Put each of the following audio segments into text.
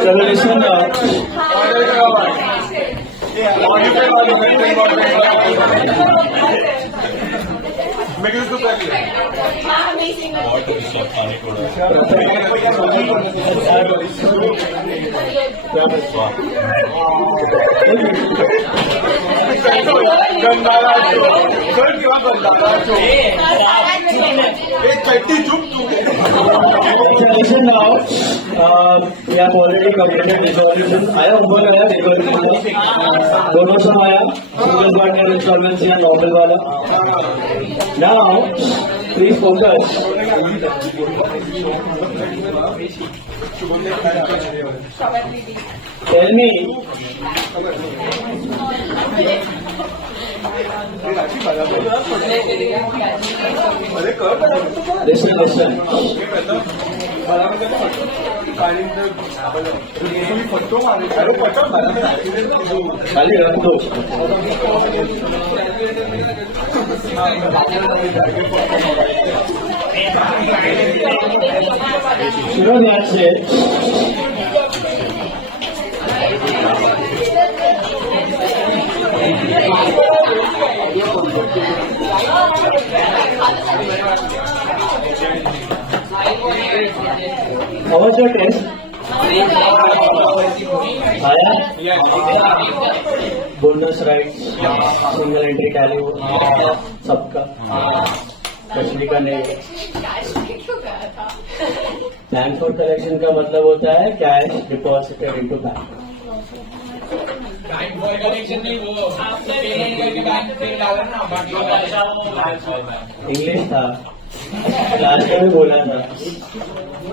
चलो लिसन या already completed resolution आया ऊपर आया रिजोल्यूशन दोनों सब आया सिंगल पार्टनर इंस्टॉलमेंट या नॉर्मल वाला now please focus tell me listen खाली रख दो सुनो ध्यान से How was your test? आया bonus rights single entry tally सबका मछली का नहीं प्लान फॉर कलेक्शन का मतलब होता है cash deposited into bank English था लास्ट में भी बोला था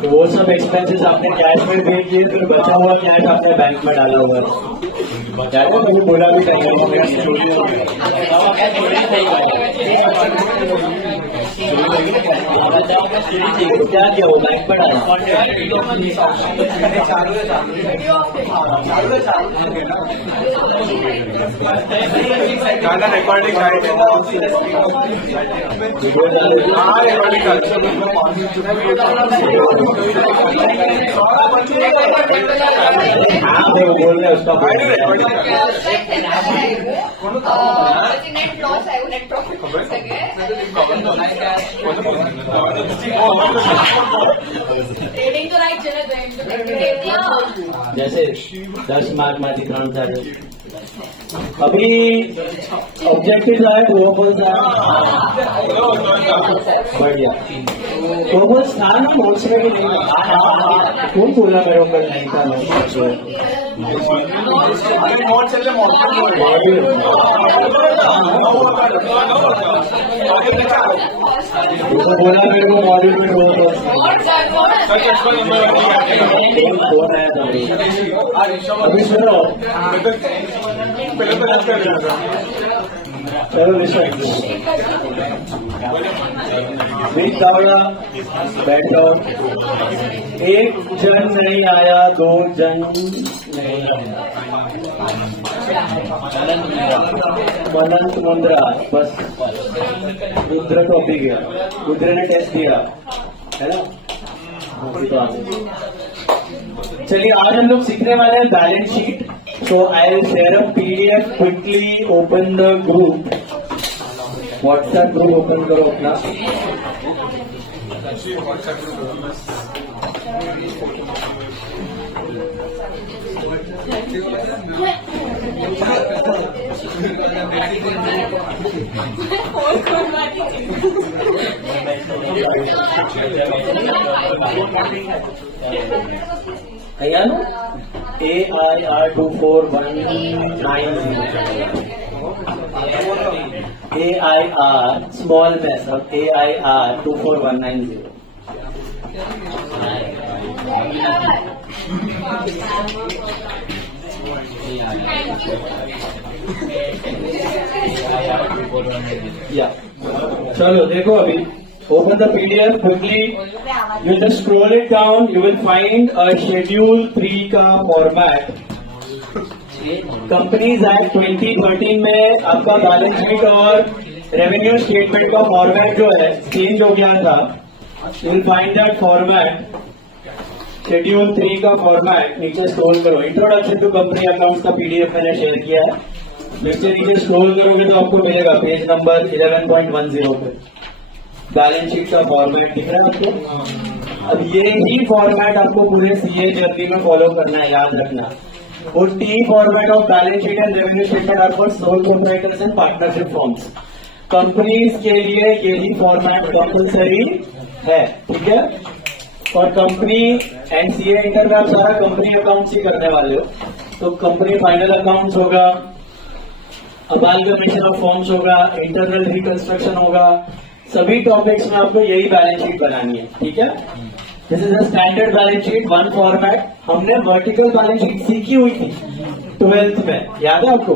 तो वो सब एक्सपेंसेस आपने कैश में पे किए फिर बचा हुआ कैश आपने बैंक में डाला होगा बताया मुझे बोला भी क्या किया वो बैंक में डाला रिकॉर्डिंग बोल रहे उसका नेट लॉस आहे नेट प्रॉफिट सगळे ट्रेडिंग तो राइट चले गए जैसे 10 मार्क में अधिग्रहण था अभी ऑब्जेक्टिव है ग्लोबल था बढ़िया ग्लोबल था ना नोट्स में भी नहीं कौन बोला मेरे ऊपर नहीं था बोला मेरे को मॉड्यूल में अभी सुनो चलो बैठो एक जन नहीं आया दो जन नहीं आया अनंत मुंद्रा बस रुद्र टॉपिक गया रुद्र ने टेस्ट दिया है ना चलिए आज हम लोग सीखने वाले हैं balance sheet So I'll share a PDF quickly. Open the group. WhatsApp group open करो अपना. Ayan, AIR 24190. AIR small method AIR 24190. Yeah. चलो देखो अभी. Open the PDF quickly. You just scroll it down. You will find a Schedule 3 का format. Companies Act 2013 में आपका balance sheet और revenue statement का फॉर्मेट जो है चेंज हो गया था. You will find that format. Schedule 3 का फॉर्मेट नीचे स्क्रॉल करो, इंट्रोडक्शन टू कंपनी अकाउंट्स का पीडीएफ मैंने शेयर किया है, नीचे स्क्रॉल करोगे तो आपको मिलेगा पेज नंबर 11.10 पे बैलेंस शीट का फॉर्मेट दिख रहा है आपको। अब ये ही फॉर्मेट आपको पूरे सीए जर्नी में फॉलो करना है, याद रखना। वो T format of balance sheet and revenue statement are for sole proprietors and partnership firms. Companies के लिए यही फॉर्मेट कंपलसरी है, ठीक है। और कंपनी एंड सीए इंटर में आप सारा कंपनी अकाउंट्स ही करने वाले हो, तो कंपनी फाइनल अकाउंट्स होगा, अमालगमेशन ऑफ फॉर्म्स होगा, इंटरनल रिकंस्ट्रक्शन होगा, सभी टॉपिक्स में आपको यही बैलेंस शीट बनानी है, ठीक है। This is a standard balance sheet, one format. हमने वर्टिकल बैलेंस शीट सीखी हुई थी 12th में, याद है आपको?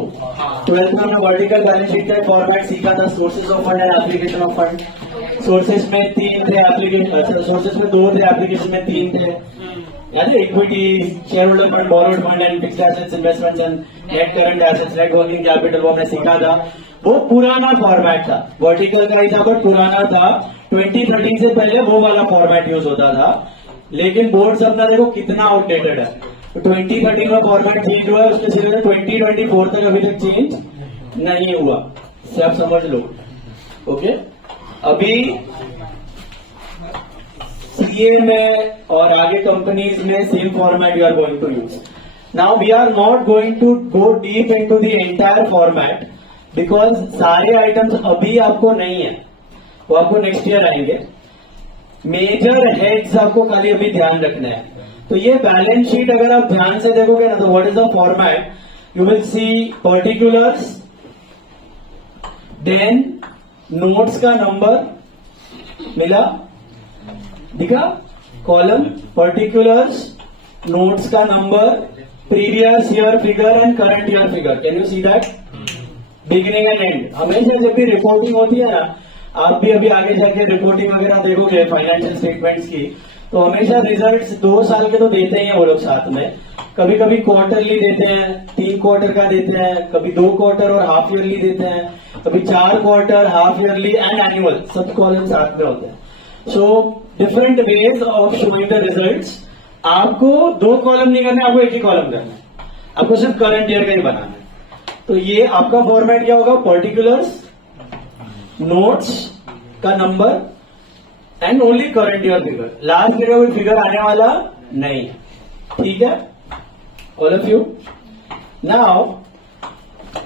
12th में हमने वर्टिकल बैलेंस शीट का फॉर्मेट सीखा था, sources of fund and application of fund. Sources में 3 थे, एप्लीकेशन सोर्सेज में 2 थे, एप्लीकेशन में 3 थे, याद है? Equity, share holder fund, borrowed fund and fixed assets, investments and net current assets, net working capital, वो हमने सीखा था। वो पुराना फॉर्मेट था, वर्टिकल का हिसाब पर पुराना था, 2013 से पहले वो वाला फॉर्मेट यूज होता था। लेकिन बोर्ड से अपना देखो कितना आउटडेटेड है, तो 2013 में फॉर्मेट चेंज हुआ है, उसके सिरे 2024 तक अभी तक चेंज नहीं हुआ, से आप समझ लो, ओके। अभी सीए में और आगे कंपनीज में same format you are going to use. Now we are not going to go deep into the entire format, because सारे आइटम्स अभी आपको नहीं है, वो आपको नेक्स्ट ईयर आएंगे। मेजर हेड्स आपको खाली अभी ध्यान रखना है। तो ये बैलेंस शीट अगर आप ध्यान से देखोगे ना, तो what is the format, you will see particulars, then notes का नंबर मिला, दिखा, कॉलम, पर्टिकुलर्स, नोट्स का number, previous year figure and current year figure. Can you see that? Beginning and end. हमेशा जब भी रिपोर्टिंग होती है ना, आप भी अभी आगे जाके रिपोर्टिंग वगैरह देखोगे फाइनेंशियल स्टेटमेंट्स की, तो हमेशा रिजल्ट्स 2 साल के तो देते ही हैं वो लोग साथ में, कभी कभी क्वार्टरली देते हैं, 3 क्वार्टर का देते हैं, कभी 2 क्वार्टर और हाफ ईयरली देते हैं, कभी 4 quarter, half yearly and annual, सब कॉलम साथ में होते हैं। So different ways of showing the results. आपको 2 कॉलम नहीं करना है, आपको एक ही कॉलम करना है, आपको सिर्फ करंट ईयर का ही बनाना है। तो ये आपका फॉर्मेट क्या होगा, पर्टिकुलर्स, नोट्स का number and only current year figure. Last year का कोई फिगर आने वाला नहीं है, ठीक है, all of you. Now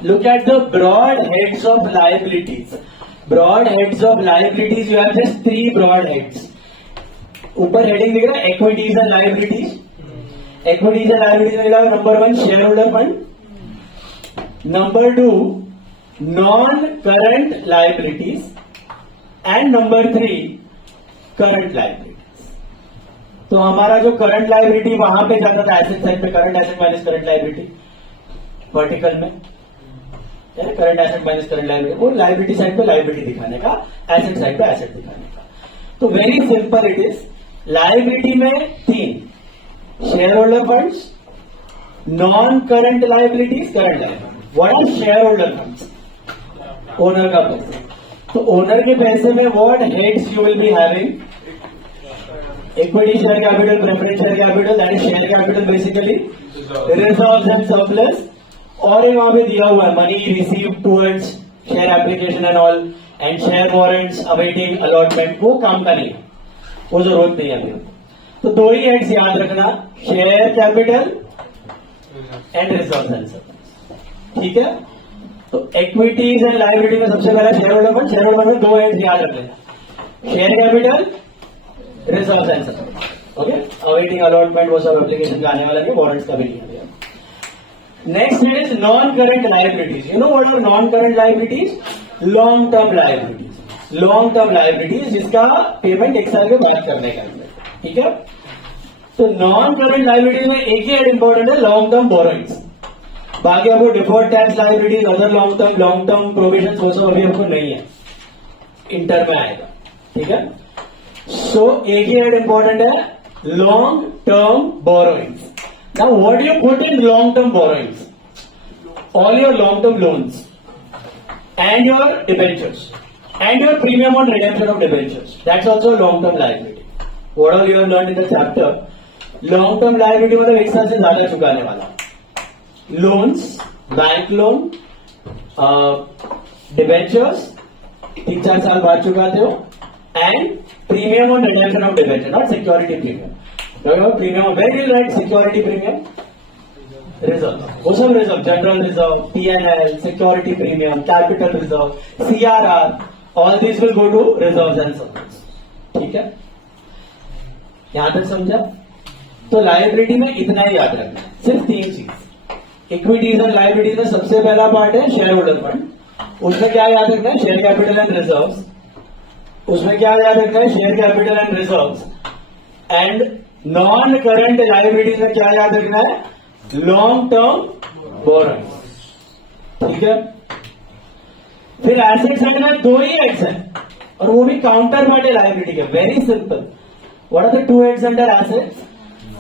look at the broad heads of liabilities. Broad heads of liabilities, you have just 3 broad heads. ऊपर हेडिंग दिख रहा है equities and liabilities. Equities and liabilities में मिला number 1 shareholder fund, number 2 non current liabilities and number 3 current liabilities. तो हमारा जो current liability वहां पे जाता था एसेट साइड पे, current asset minus current liability, vertical में current asset minus current liability, वो लायबिलिटी साइड पे लायबिलिटी दिखाने का, एसेट साइड पे एसेट दिखाने का। तो very simple it is. Liability में 3, shareholder funds, non current liabilities, current liability. What are shareholder funds? Owner का पैसा। तो ओनर के पैसे में what heads you will be having? Equity share capital, preference share capital, that is share capital basically, reserves and surplus, और ये वहां पे दिया हुआ है money receive towards share application and all, and share warrants awaiting allotment. वो काम का नहीं है, वो जरूरत नहीं है अभी। तो 2 ही हेड्स याद रखना, share capital and reserves and surplus, ठीक है। तो इक्विटीज एंड लायबिलिटी में सबसे पहला share holder fund. Share holder fund में 2 हेड्स याद रख लेना, share capital, reserves and surplus, okay. Awaiting allotment वो सब एप्लीकेशन का आने वाला है, वारंट्स का भी नहीं है। Next is non current liabilities. You know what are non current liabilities? Long term liabilities. Long term liabilities जिसका पेमेंट 1 साल के बाद करने का, ठीक है। तो नॉन करंट लायबिलिटीज में एक ही इंपॉर्टेंट है, लॉन्ग टर्म बोरोइंग्स। बाकी आपको deferred tax liabilities, other long term provision वो सब अभी आपको नहीं है, इंटर में आएगा, ठीक है। सो एक ही इंपॉर्टेंट है, long term borrowings. Now what do you put in long term borrowings? All your long term loans and your debentures and your premium on redemption of debentures. That's also a long term liability. What all you have learned in the chapter, long term liability मतलब 1 साल से ज्यादा चुकाने वाला, loans, bank loan, debentures 3-4 साल बाद चुकाते हो, and premium on redemption of debenture, not security premium, premium very right, security premium, reserve, वो सब reserve, general reserve, PNL, security premium, capital reserve, CRR, all this will go to reserve and service. ठीक है, यहां तक समझा? तो लायबिलिटी में इतना ही याद रखना है, सिर्फ 3 चीज. इक्विटीज एंड लायबिलिटीज में सबसे पहला पार्ट है शेयर होल्डर फंड, उसमें क्या याद रखना है? Share capital and reserves. उसमें क्या याद रखना है? Share capital and reserves. And non current liabilities में क्या याद रखना है? Long term borrowing. ठीक है, फिर एसेट साइड में 2 ही हेड्स हैं, और वो भी काउंटर पार्टी लायबिलिटी के. Very simple. What are the 2 heads under assets?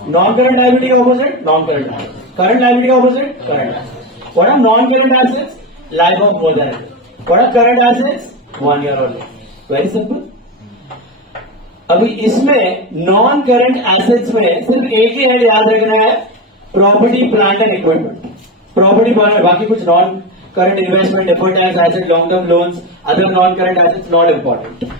Non current liability का opposite non current assets, current liability का opposite current assets. What are non current assets? Life of more than. What are current assets? 1 year or less. Very simple. अभी इसमें non current assets में सिर्फ एक ही हेड याद रखना है, property plant and equipment. Property plant, बाकी कुछ non current investment, deferred tax asset, long term loans, other non current assets not important.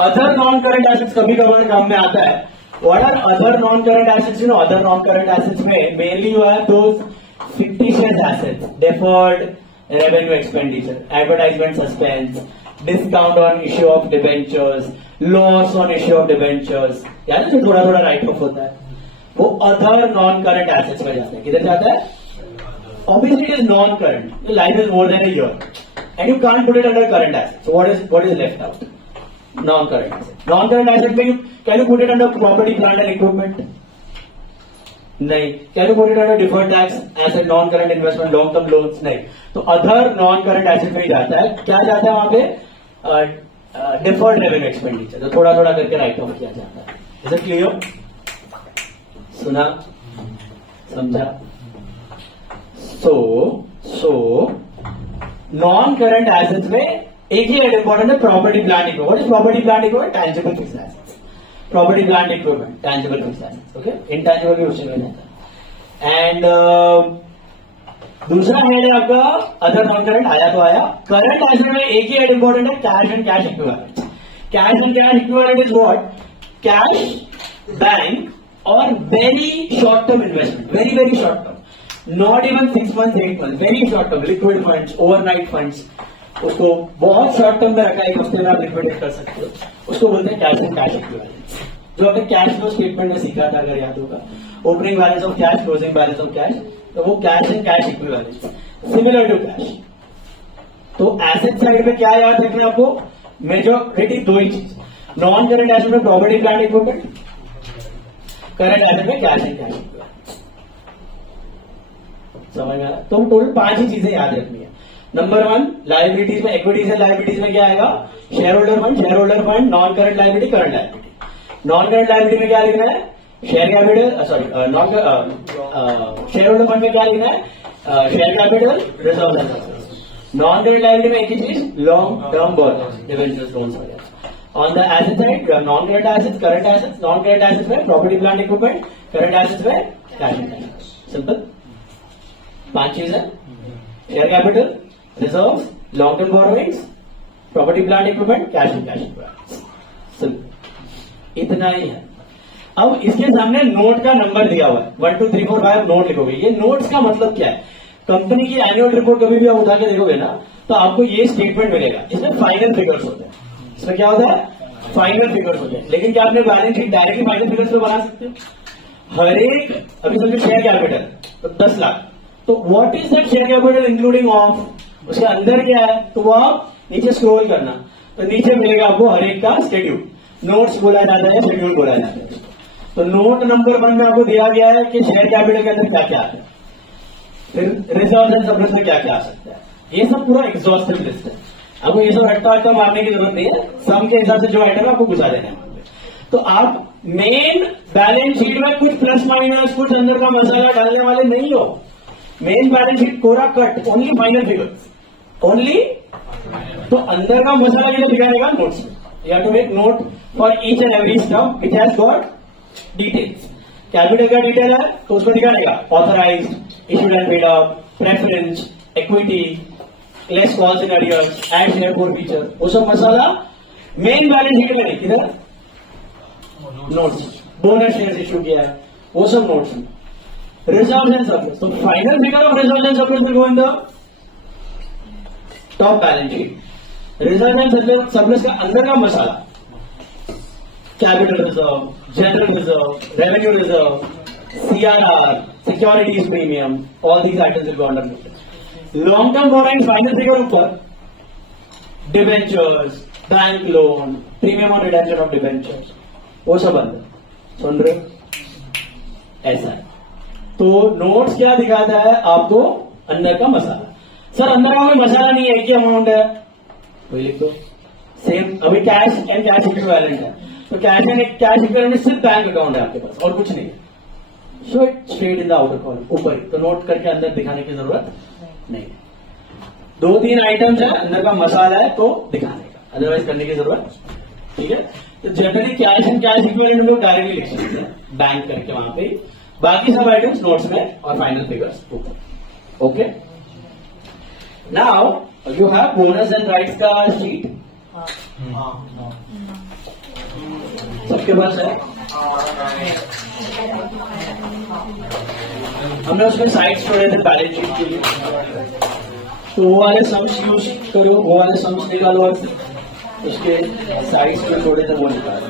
Other non current assets कभी कभार काम में आता है. What are other non current assets? You know, other non current assets में mainly you have those fictitious assets, deferred revenue expenditure, advertisement suspense, discount on issue of debentures, loss on issue of debentures, यानी जो थोड़ा थोड़ा right of होता है, वो other non current assets में जाता है. किधर जाता है? Obviously it is non-current. Your life is more than a year, and you can't put it under current assets. So what is left out? Non-current asset. Non-current asset में can you put it under property, plant and equipment? नहीं. Can you put it under deferred tax asset, non-current investment, long-term loans? नहीं. तो other non-current asset में ही जाता है. क्या जाता है वहां पे? Deferred revenue expenditure. तो थोड़ा थोड़ा करके राइट ऑफ किया जाता है. Is it clear? सुना? समझा? So non-current assets में एक ही इंपॉर्टेंट है, property plant equipment. What is property plant equipment? Tangible fixed assets. Property plant equipment, tangible fixed assets. Okay, intangible भी उसी में जाता है. एंड दूसरा हेड है आपका अदर नॉन करंट. आया तो आया. करंट एसेट में एक ही हेड इंपॉर्टेंट है, cash and cash equivalent. Cash and cash equivalent is what? Cash, bank और very short term investment. Very very short term, not even 6 months 8 months, very short term. Liquid funds, overnight funds, उसको बहुत short term में रखा है, 1 हफ्ते में आप लिक्विडेट कर सकते हो, उसको बोलते हैं कैश एंड कैश इक्विवेलेंट. जो आपने कैश फ्लो स्टेटमेंट में सीखा था, अगर याद होगा, opening balance of cash, closing balance of cash, तो वो cash and cash equivalent, similar to cash. तो एसेट साइड में क्या याद रखना है आपको? मेजॉरिटी 2 ही चीज. नॉन करंट एसेट में property plant equipment, current asset में कैश एंड कैश इक्विवेलेंट. समझ में आया? तो टोटल 5 ही चीजें याद रखनी है. नंबर 1, लायबिलिटीज में, इक्विटीज एंड लायबिलिटीज में क्या आएगा? Shareholder fund, non current liability, current liability. Non current liability में क्या लिखना है? Share capital, shareholder fund में क्या लिखना है? Share capital, reserve and surplus. Non current liability में एक ही चीज, long term borrowings, debentures, loans वगैरह. On the asset side, non current assets, current assets. Non current assets में property plant equipment, current assets में कैश एंड कैश. सिंपल. 5 चीजें: share capital, reserve, long term borrowings, property plant equipment, cash and cash equivalent. Simple, इतना ही है. अब इसके सामने नोट का नंबर दिया हुआ है, 1 2 3 4 5 नोट लिखोगे. ये नोट्स का मतलब क्या है? कंपनी की एनुअल रिपोर्ट कभी भी आप उठा के देखोगे ना, तो आपको ये स्टेटमेंट मिलेगा. इसमें फाइनल फिगर्स होते हैं. इसमें क्या होता है? फाइनल फिगर्स होते हैं. लेकिन क्या आपने balance sheet directly final figures पे बना सकते हो? हर एक, अभी समझो शेयर कैपिटल तो 10 लाख, तो what is that share capital including of, उसके अंदर क्या है? तो वो आप नीचे स्क्रॉल करना, तो नीचे मिलेगा आपको हर एक का शेड्यूल. नोट्स बोला जाता है, शेड्यूल बोला जाता है. तो नोट नंबर 1 में आपको दिया गया है कि शेयर कैपिटल के अंदर क्या क्या आता है, फिर रिजर्व एंड सरप्लस में क्या क्या आ सकता है. ये सब पूरा एग्जॉस्टिव लिस्ट है. आपको ये सब हट्टा हट्टा मारने की जरूरत नहीं है. सम के हिसाब से जो आइटम है आपको घुसा देना है. तो आप मेन बैलेंस शीट में कुछ प्लस माइनस, कुछ अंदर का मसाला डालने वाले नहीं हो. मेन बैलेंस शीट कोरा कट, ओनली फाइनल फिगर्स, ओनली. तो अंदर का मसाला किधर दिखाने का? नोट्स में. You have to make note for each and every stuff which has got details. Capital का डिटेल है तो उसको दिखाने का authorise, issued and paid out, preference, equity, less calls in arrears, add share forfeiture, वो सब मसाला main balance sheet में नहीं, किधर नोट्स, बोनस शेयर इशू किया है वो सब नोट्स में, रिजर्व एंड सरप्लस, तो final figure of reserve and surplus will go in the top balance sheet. Reserve and surplus का अंदर का मसाला capital reserve, general reserve, revenue reserve, CRR, securities premium, all these items will go under. Long term borrowing final figure ऊपर, debentures, bank loan, premium और redemption of debentures, वो सब अंदर. सुन रहे हो? ऐसा है. तो नोट्स क्या दिखाता है आपको? अंदर का मसाला. सर अंदर का कोई मसाला नहीं है, एक ही अमाउंट है, वही लिख दो. सेम अभी कैश एंड कैश इक्विवेलेंट है, तो कैश एंड कैश इक्विवेलेंट में सिर्फ बैंक अकाउंट है आपके पास और कुछ नहीं. Show it straight in the outer column, ऊपर. तो नोट करके अंदर दिखाने की जरूरत नहीं. 2-3 आइटम्स है, अंदर का मसाला है तो दिखाने का, अदरवाइज करने की जरूरत. ठीक है. तो generally cash and cash equivalent को डायरेक्टली लिख सकते हैं बैंक करके वहां पे, बाकी सब आइटम्स नोट्स में और फाइनल फिगर्स ऊपर. Okay. Now you have bonus and rights का शीट सबके पास है. हमने उसमें साइड्स छोड़े थे बैलेंस शीट के लिए, तो वो वाले सम्स यूज करो, वो वाले सम्स निकालो और उसके साइड्स जो छोड़े थे वो निकालो.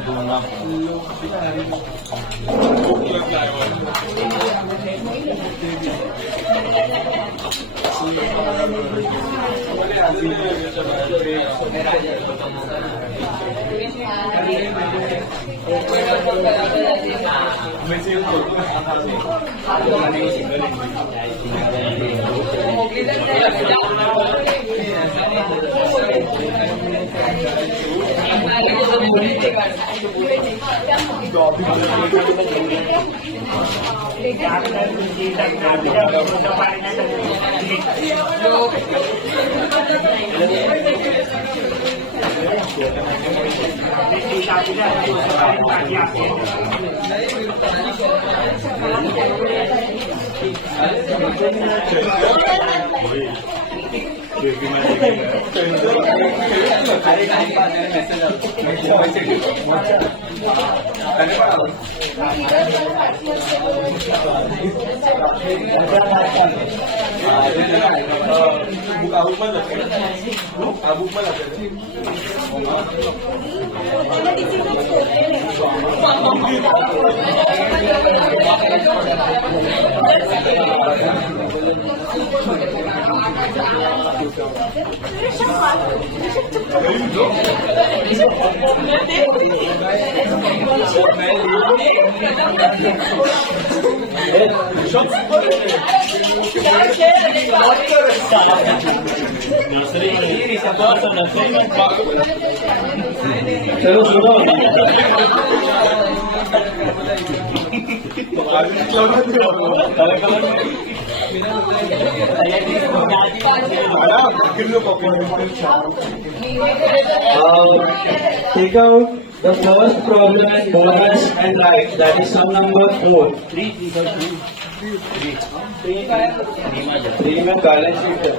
चलो सुनो. Take out the first problem in bonus and right, that is sum number 4. 3 में बैलेंस शीट है,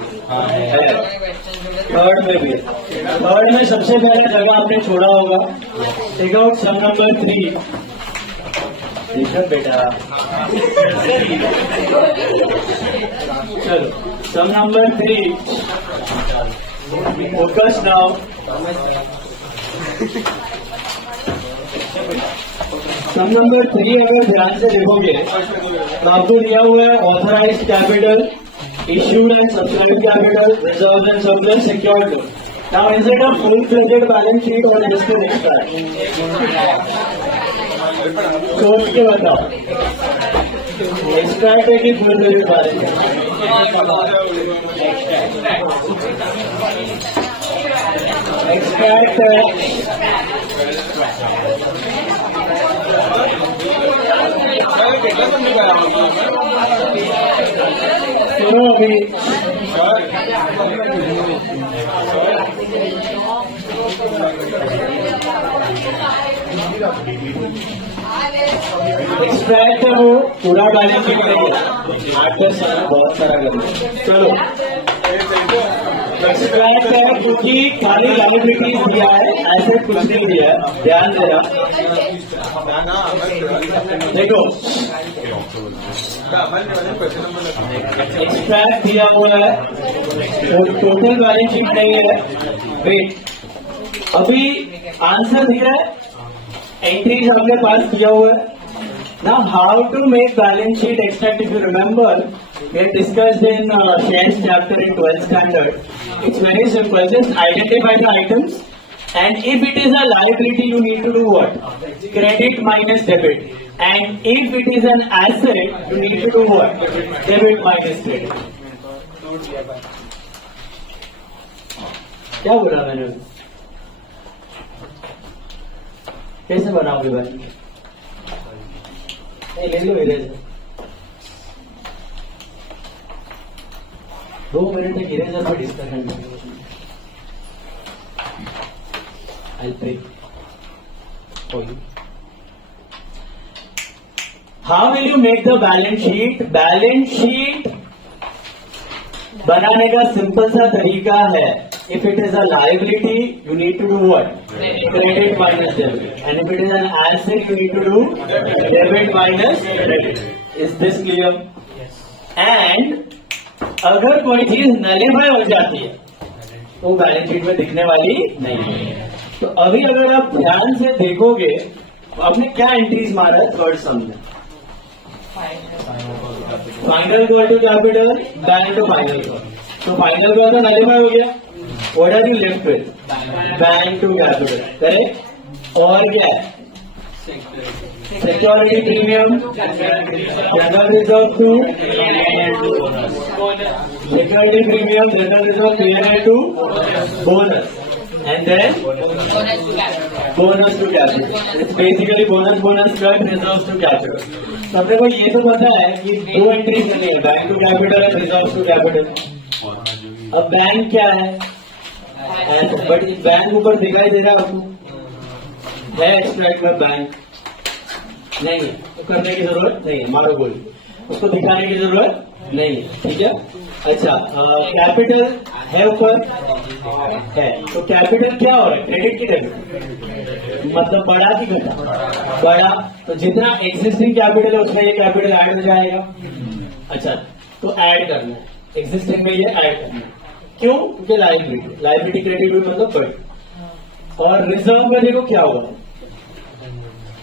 थर्ड में भी. थर्ड में सबसे पहले जगह आपने छोड़ा होगा. Take out sum number 3. बेटा चलो sum number 3. Focus now. Sum number 3 अगर ध्यान से देखोगे तो आपको दिया हुआ है authorised capital, issued and subscribed capital, reserves and surplus, secured loan. Now is it a full-fledged balance sheet or is it extract? सोच के बताओ, extract है कि full-fledged balance sheet? extract है. सुनो अभी एक्सट्रैक्ट है वो पूरा बैलेंस शीट नहीं है, 8-10 साल बहुत सारा कर लिया। चलो एक्सट्रैक्ट है क्योंकि खाली लाइबिलिटीज दिया है, ऐसे कुछ नहीं दिया है, ध्यान देना। देखो एक्सट्रैक्ट दिया हुआ है, टोटल बैलेंस शीट नहीं है। वेट, अभी आंसर दिया है, एंट्रीज आपके पास किया हुआ है। Now, how to make balance sheet extract? If you remember, we had discussed in shares chapter in 12th standard. It's very simple. Just identify the items, and if it is a liability, you need to do what? Credit minus debit. And if it is an asset, you need to do what? Debit minus credit. क्या बोला मैंने? कैसे बनाओगे भाई? नहीं, ले लो इरेजर, 2 मिनट तक इरेजर पर डिस्कशन करेंगे। I'll pray for you. How will you make the balance sheet? Balance sheet बनाने का सिंपल सा तरीका है, if it is a liability, you need to do what? Credit minus debit. And if it is an asset, you need to do debit minus credit. Is this clear? Yes. And अगर कोई चीज नलीफाई हो जाती है तो balance sheet में दिखने वाली नहीं है। तो अभी अगर आप ध्यान से देखोगे, आपने क्या एंट्रीज मारा है थर्ड सम में? Final call to capital, bank to final call. तो फाइनल कॉल तो नलीफाई हो गया, what are you left with? Bank to capital, correct? और क्या है? Security premium, general reserve to security premium, general reserve clear to bonus, and then bonus to capital. It's basically bonus cut reserves to capital. सबने को ये तो पता है कि 2 एंट्रीज बनी है, बैंक टू कैपिटल और रिजर्व्स टू कैपिटल। अब बैंक क्या है? बट बैंक ऊपर दिखाई दे रहा है आपको, है एक्सट्रैक्ट में बैंक नहीं है, तो करने की जरूरत नहीं है, मारो गोली, उसको दिखाने की जरूरत नहीं है, ठीक है? अच्छा, कैपिटल है ऊपर है, तो कैपिटल क्या हो रहा है? क्रेडिट की डेबिट, मतलब बड़ा की घटा? बड़ा, तो जितना एग्जिस्टिंग कैपिटल है उसमें ये कैपिटल ऐड हो जाएगा। अच्छा, तो ऐड करना है, एग्जिस्टिंग में ये ऐड करना है, क्यों? क्योंकि लाइबिलिटी क्रेडिट मतलब बड़ी। और रिजर्व में देखो क्या हुआ,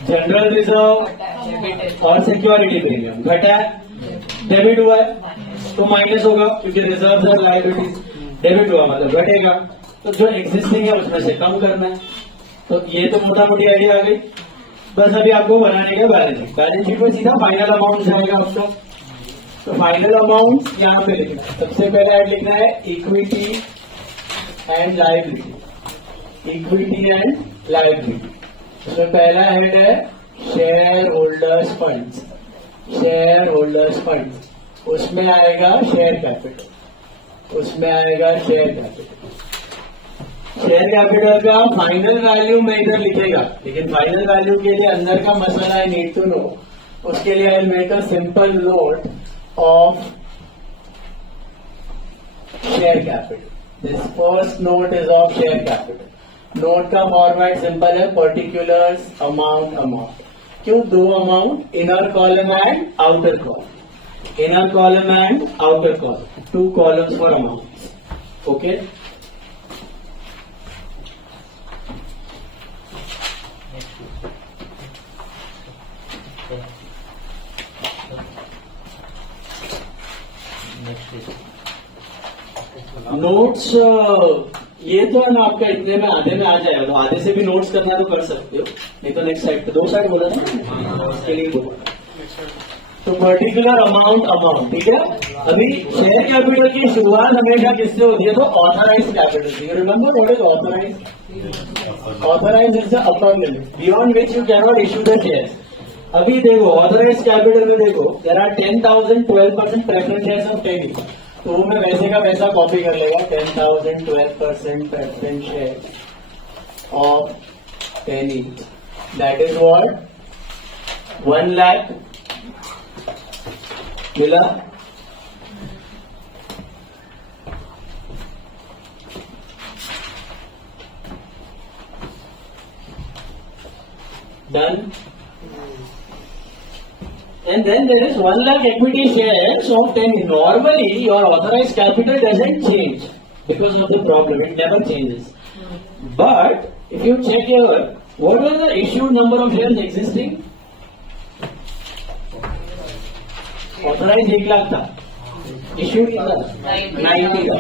जनरल रिजर्व और सिक्योरिटी प्रीमियम घटा है, डेबिट हुआ है तो माइनस होगा क्योंकि रिजर्व और लाइबिलिटी, डेबिट हुआ मतलब घटेगा, तो जो एग्जिस्टिंग है उसमें से कम करना है। तो ये तो मोटा मोटी आइडिया आ गई। बस अभी आपको बनाने का बैलेंस शीट, बैलेंस शीट में सीधा फाइनल अमाउंट जाएगा आपको। तो फाइनल अमाउंट यहाँ पे लिखना है, सबसे पहले ऐड लिखना है equity and liability, equity and liability. उसमें पहला हेड है share holders funds, share holders funds, उसमें आएगा शेयर कैपिटल, उसमें आएगा शेयर कैपिटल। शेयर कैपिटल का फाइनल वैल्यू में इधर लिखेगा, लेकिन फाइनल वैल्यू के लिए अंदर का मसाला आई नीड टू नो, उसके लिए I will make a simple note of share capital. This first note is of share capital. Note का फॉर्मेट सिंपल है, पर्टिकुलर्स अमाउंट अमाउंट। क्यों? 2 amount, inner column and outer column, inner column and outer column, 2 columns for amounts. Okay. Notes ये तो है ना आपका, इतने में आधे में आ जाएगा, तो आधे से भी नोट्स करना तो कर सकते हो, नहीं तो नेक्स्ट साइड पे 2 साइड बोला था इसके लिए बोला। तो पर्टिकुलर अमाउंट, ठीक है। अभी शेयर कैपिटल की शुरुआत हमेशा किससे होती है? तो ऑथराइज कैपिटल से। Remember what is authorise? Authorise is the upper limit beyond which you can not issue the shares. अभी देखो ऑथराइज कैपिटल में देखो there are 10,000 12% preference shares of 10 each, तो वो मैं वैसे का वैसा कॉपी कर लेगा, 10,000 12% preference share of 10 each, that is what 1 लाख मिला, done. And then there is 1 lakh equity shares of 10. Normally, your authorized capital doesn't change because of the problem. It never changes. But if you check here, what was the issued number of shares existing? Authorized 1 lakh था, issued कितना था? 90 था.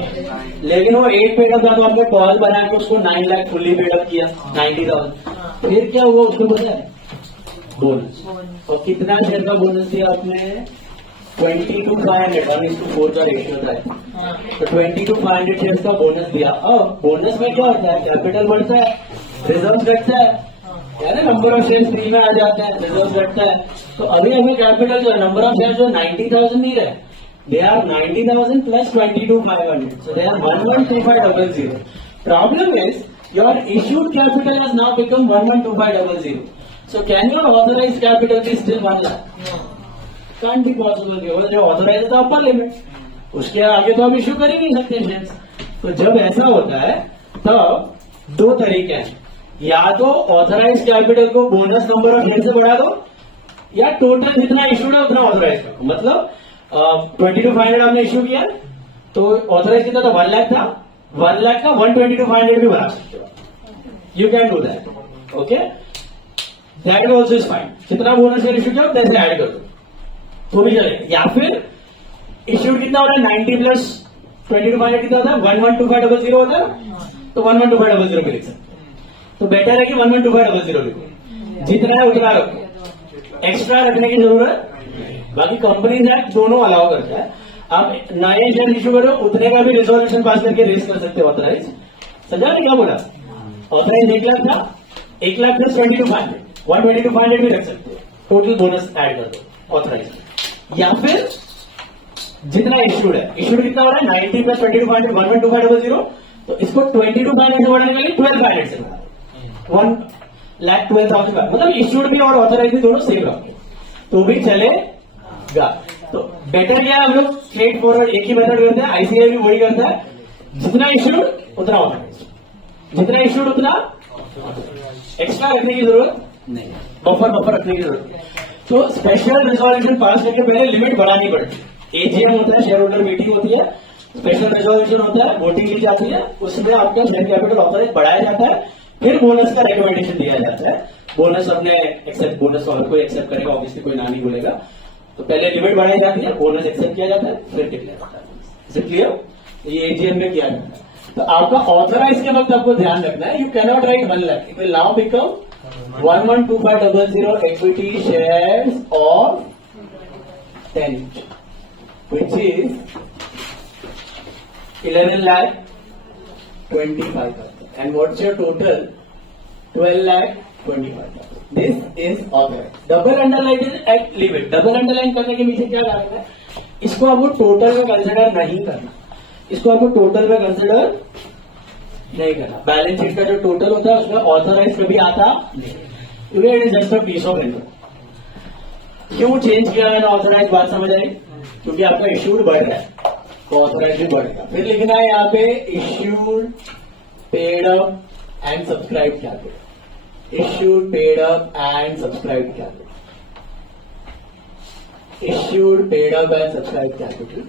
लेकिन वो 8 पेड था तो आपने कॉल बना के उसको 9 लाख फुल्ली पेड किया 90,000. फिर क्या हुआ उसको पता है? बोनस. और कितना शेयर का बोनस दिया आपने? 20:500. 1:4 का रेशियो था, तो 20:500 शेयर का बोनस दिया. अब बोनस में क्या होता है? कैपिटल बढ़ता है, रिजर्व घटता है, यानी नंबर ऑफ शेयर 3 में आ जाते हैं, रिजर्व घटता है. तो अभी हमें कैपिटल जो नंबर ऑफ शेयर जो 90,000 नहीं रहे, they are 90,000 plus 22,500, so they are 112500. Problem is your issued capital has now become 112500. So can your authorized capital be still 1 lakh? Can't be possible. जो authorized था upper limit, उसके आगे तो हम इश्यू कर ही नहीं सकते शेयर्स. तो जब ऐसा होता है तब 2 तरीके हैं, या तो ऑथराइज कैपिटल को बोनस नंबर ऑफ शेयर से बढ़ा दो, या टोटल जितना इश्यूड है उतना ऑथराइज करो. मतलब 22,500 आपने इश्यू किया तो ऑथराइज कितना था? 1 लाख था. 1 लाख का 122,500 भी बना सकते हो. You can do that. Okay, that also is fine. कितना बोनस शेयर इश्यू किया दैट ऐड कर दो तो भी चलेगा. या फिर इश्यूड कितना हो रहा है? 90 प्लस 22,500 कितना होता है? 112500 होता है, तो 112500 भी लिख सकते हैं. तो बेटर है कि 112500 लिखो. जितना है उतना रखो, एक्स्ट्रा रखने की जरूरत. बाकी कंपनीज एक्ट दोनों अलाउ करता है. आप नए शेयर इश्यू करो उतने का भी रिजोल्यूशन पास करके रेस कर सकते हो ऑथराइज. समझा नहीं क्या बोला? ऑथराइज 1 लाख था, 1 लाख प्लस 22,500, 122,500 भी रख सकते हो. टोटल बोनस ऐड कर दो ऑथराइज. या फिर जितना इश्यूड है, इश्यूड कितना हो रहा है? 90 प्लस 22,500 112500. तो इसको 22,500 से बढ़ाने के लिए 12,500 से बढ़ा 1,12,000. मतलब इश्यूड भी और ऑथराइज भी दोनों सेम रखो तो भी चलेगा. तो बेटर क्या है? हम लोग स्ट्रेट फॉरवर्ड एक ही मेथड करते हैं. आईसीआई भी वही करता है, जितना इश्यूड उतना ऑथराइज, जितना इश्यूड उतना एक्स्ट्रा रखने की जरूरत नहीं, बफर रखने की जरूरत नहीं. तो स्पेशल रिजोल्यूशन पास करके पहले लिमिट बढ़ानी पड़ती है. एजीएम होता है, शेयर होल्डर मीटिंग होती है, स्पेशल रिजोल्यूशन होता है, वोटिंग ली जाती है, उसमें आपका शेयर कैपिटल ऑथराइज बढ़ाया जाता है. फिर बोनस का रिकमेंडेशन दिया जाता है. बोनस अपने एक्सेप्ट, बोनस और कोई एक्सेप्ट करेगा, ऑब्वियसली कोई ना नहीं बोलेगा. तो पहले लिमिट बढ़ाई जाती है, बोनस एक्सेप्ट किया जाता है, फिर डिक्लेयर होता है. Is it clear? ये एजीएम में किया जाता है. तो आपका ऑथराइज के वक्त आपको ध्यान रखना है, you can not right 1 lakh. It will now become 112500 equity shares of 10 each, which is 11,25,000. And what's your total? 12,25,000. This is authorized. Double underline at limit. Double underline करने के पीछे क्या कारण है? इसको आपको टोटल में कंसिडर नहीं करना, इसको आपको टोटल में कंसिडर नहीं करना. बैलेंस शीट का जो टोटल होता है उसमें ऑथराइज कभी आता नहीं. It is just a piece of income. क्यों चेंज किया है ऑथराइज? बात समझ आई? क्योंकि आपका इश्यूड बढ़ रहा है तो ऑथराइज भी बढ़ेगा. फिर लिखना है यहाँ पे issued, paid up and subscribe capital. issued, paid up and subscribed capital. Issued, paid up and subscribed capital.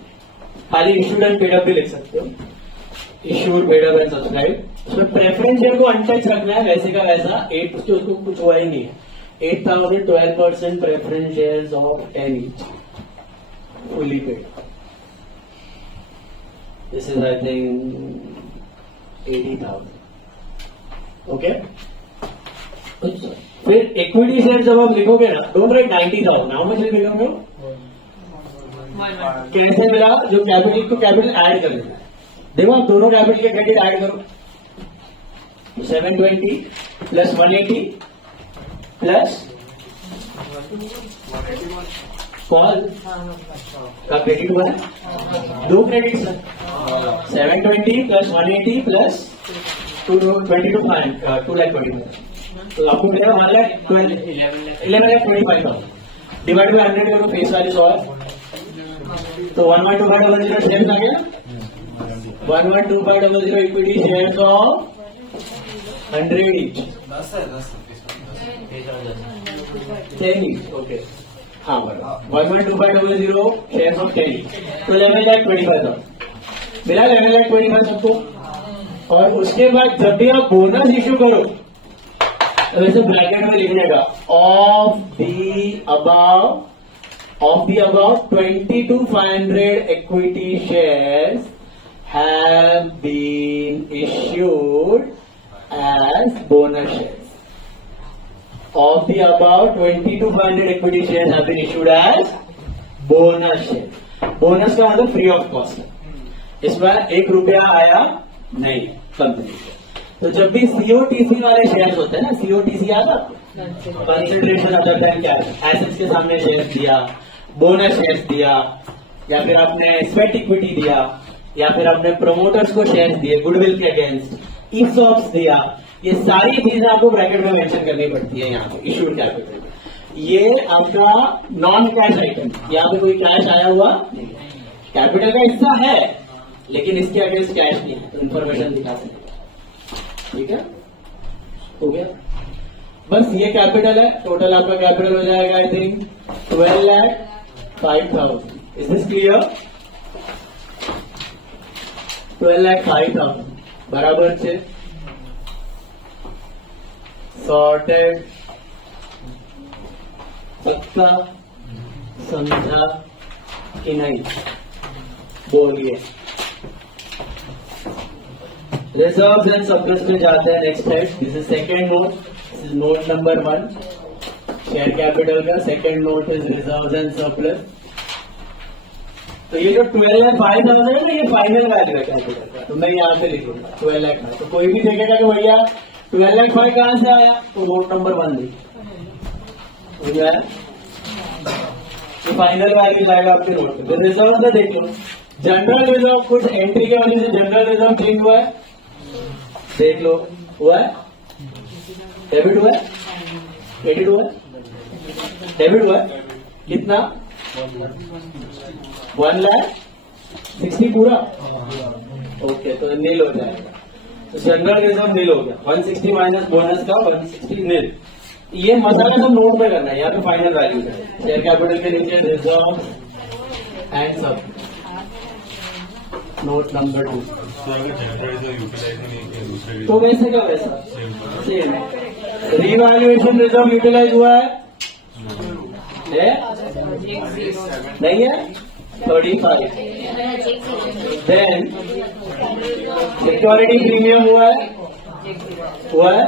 खाली issued and paid up भी लिख सकते हो. Issued, paid up and subscribed. उसमें प्रेफरेंस शेयर को अनटच रखना है वैसे का वैसा. 8 उसको कुछ हुआ ही नहीं है. 8,000 12% preference shares of 10 each. Fully paid. This is I think 80,000. Okay. फिर इक्विटी शेयर जब आप लिखोगे ना, डोंट राइट 90,000. हाउ मच लिखोगे? कैसे मिला? जो कैपिटल को कैपिटल ऐड कर देना. देखो आप दोनों कैपिटल के क्रेडिट ऐड करो. 720 प्लस 180 प्लस कॉल का क्रेडिट हुआ है. 2 क्रेडिट सर. 720 प्लस 180 प्लस 222,500 2,20,000. तो आपको मिलेगा 11,25,000. डिवाइड बाय 100 करो, फेस वैल्यू 100 है, तो 112,500 शेयर आ गया। 112,500 इक्विटी शेयर्स ऑफ 100 each, 10 each, ओके हाँ बराबर 112,500 शेयर्स ऑफ 10 each, तो 11,25,000 मिला, 11,25,000 सबको। और उसके बाद जब भी आप बोनस इश्यू करो तो वैसे ब्रैकेट में लिखने का of the above 22,500 equity shares have been issued as bonus shares. Of the above 22,500 equity shares have been issued as bonus shares. Bonus का मतलब फ्री ऑफ कॉस्ट है, इसमें 1 रुपया आया नहीं कंपनी से। तो जब भी सीओटीसी वाले शेयर्स होते हैं ना, सीओटीसी आता consideration other than cash, assets के सामने शेयर्स दिया, बोनस शेयर्स दिया, या फिर आपने स्वेट इक्विटी दिया, या फिर आपने प्रमोटर्स को शेयर्स दिए गुडविल के अगेंस्ट, ईसॉप्स दिया, ये सारी चीजें आपको ब्रैकेट में मेंशन करनी पड़ती है यहाँ पे इश्यूड कैपिटल। ये आपका नॉन कैश आइटम, यहाँ पे कोई कैश आया हुआ नहीं, कैपिटल का हिस्सा है लेकिन इसके अगेंस्ट कैश नहीं है, तो इन्फॉर्मेशन दिखा सकते। ठीक है, हो गया, बस ये कैपिटल है। टोटल आपका कैपिटल हो जाएगा I think 12,05,000। Is this clear? 12,05,000 बराबर से सॉर्टेड, पक्का समझा कि नहीं बोलिए। रिजर्व्स एंड सरप्लस में जाते हैं, next head, this is second note, this is note number 1 share capital का। Second note is reserves and surplus. तो ये जो 12,05,000 है ना, ये फाइनल वैल्यू है कैपिटल का, तो मैं यहाँ से लिखूंगा 12,05,000। तो कोई भी देखेगा कि भैया 12,05,000 कहां से आया, तो नोट नंबर 1 लिखिए, तो फाइनल वैल्यू जाएगा आपके नोट पे। रिजर्व से देख लो, जनरल रिजर्व कुछ एंट्री के वजह से जनरल रिजर्व चेंज हुआ है, देख लो, हुआ है, डेबिट हुआ है, क्रेडिट हुआ है, डेबिट हुआ है, कितना 1,60,000 पूरा, ओके, तो नील हो जाएगा। तो जनरल रिजर्व नील हो गया, 160 माइनस बोनस का 160 नील। ये मसाला सब नोट में करना है, यहाँ पे फाइनल वैल्यू है। शेयर कैपिटल के नीचे रिजर्व एंड सब, नोट नंबर 2। तो वैसे का वैसा सेम है। रीवैल्यूएशन रिजर्व यूटिलाइज हुआ है नहीं है 35। देन सिक्योरिटी प्रीमियम हुआ है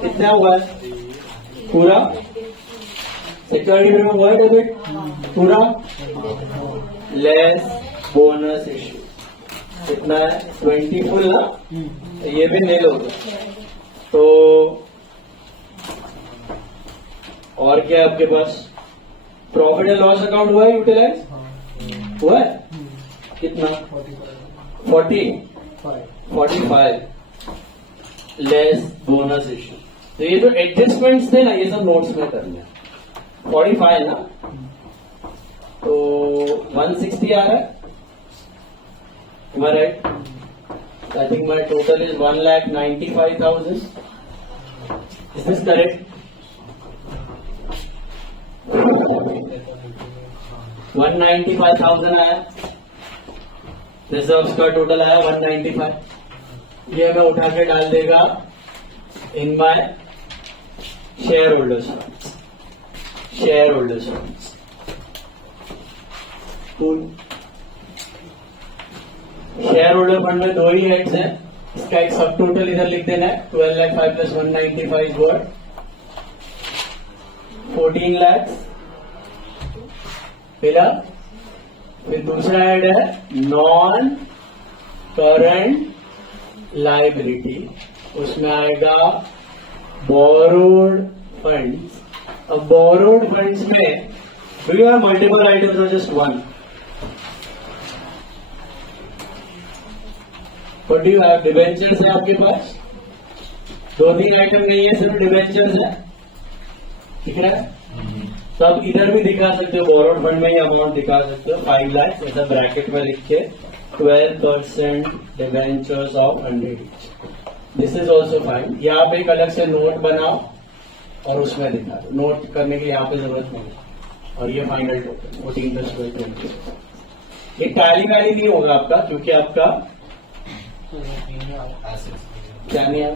कितना हुआ है पूरा, सिक्योरिटी प्रीमियम हुआ है डेबिट पूरा, लेस बोनस इश्यू कितना है 20 फुल ना, ये भी नहीं लोगे। तो और क्या है आपके पास, प्रॉफिट एंड लॉस अकाउंट हुआ है यूटिलाइज, हुआ है कितना 45 लेस बोनस इश्यू। तो ये जो एडजस्टमेंट्स थे ना, ये सब नोट्स में करने हैं। 45 ना, तो 160 आ रहा है, right. I think my total is 1,95,000। Is this correct? 195,000 आया, रिजर्व्स का टोटल आया 195। ये मैं उठा के डाल देगा in my share holders funds. Share holders funds share holder fund में 2 ही हेड्स हैं, इसका एक सब टोटल इधर लिख देना है, 12,05,000 प्लस 195 वर्ड 14 लाख। फिर दूसरा हेड है नॉन करंट लाइबिलिटी, उसमें आएगा बोरोड फंड्स। अब बोरोड फंड्स में do you have multiple items और just one? What do you have? Debentures है आपके पास, 2-3 आइटम नहीं है, सिर्फ डिबेंचर्स है, ठीक है। तो तो आप इधर भी दिखा सकते हो, बोरोड फंड में ये अमाउंट दिखा सकते हो 5 लाख, ऐसा ब्रैकेट में लिख के 12% debentures of 100 each. This is also fine. यहाँ पे एक अलग से नोट बनाओ और उसमें दिखा दो. नोट करने की यहाँ पे जरूरत नहीं है. और ये फाइनल टोटल 14+12 ये टैली वैली नहीं होगा आपका, क्योंकि आपका क्या नहीं है